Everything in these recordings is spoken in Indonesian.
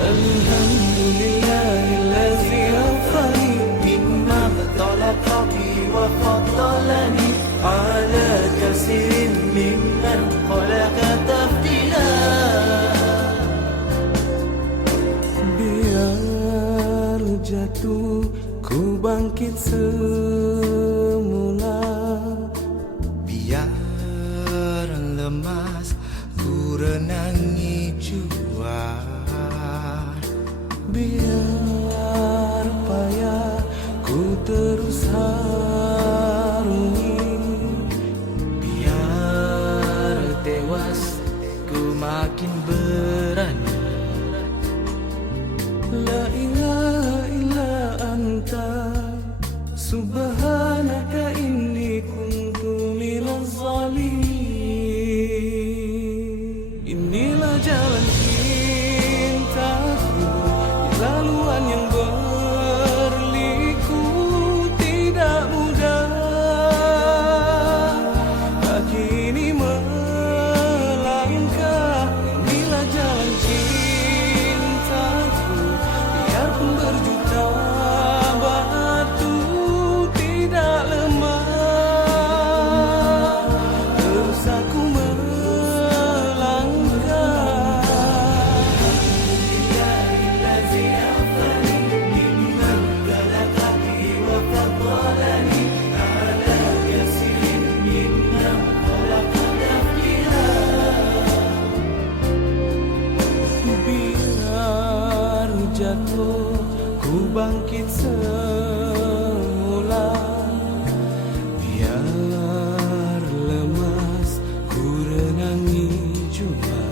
الحمد لله الذي أوفاني مما طلق بي وفضلني على كثير ممن خلق تفضيلا. Biar jatuh ku bangkit semula Biar payah ku terus harungi. Biar tewas ku makin berani. La ilaha illa anta Subhanaka bangkit semula. Biar lemas ku renangi jua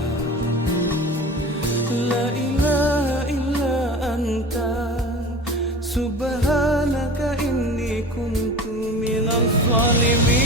La ilaha illa anta Subhanaka inni kuntu minal zalimin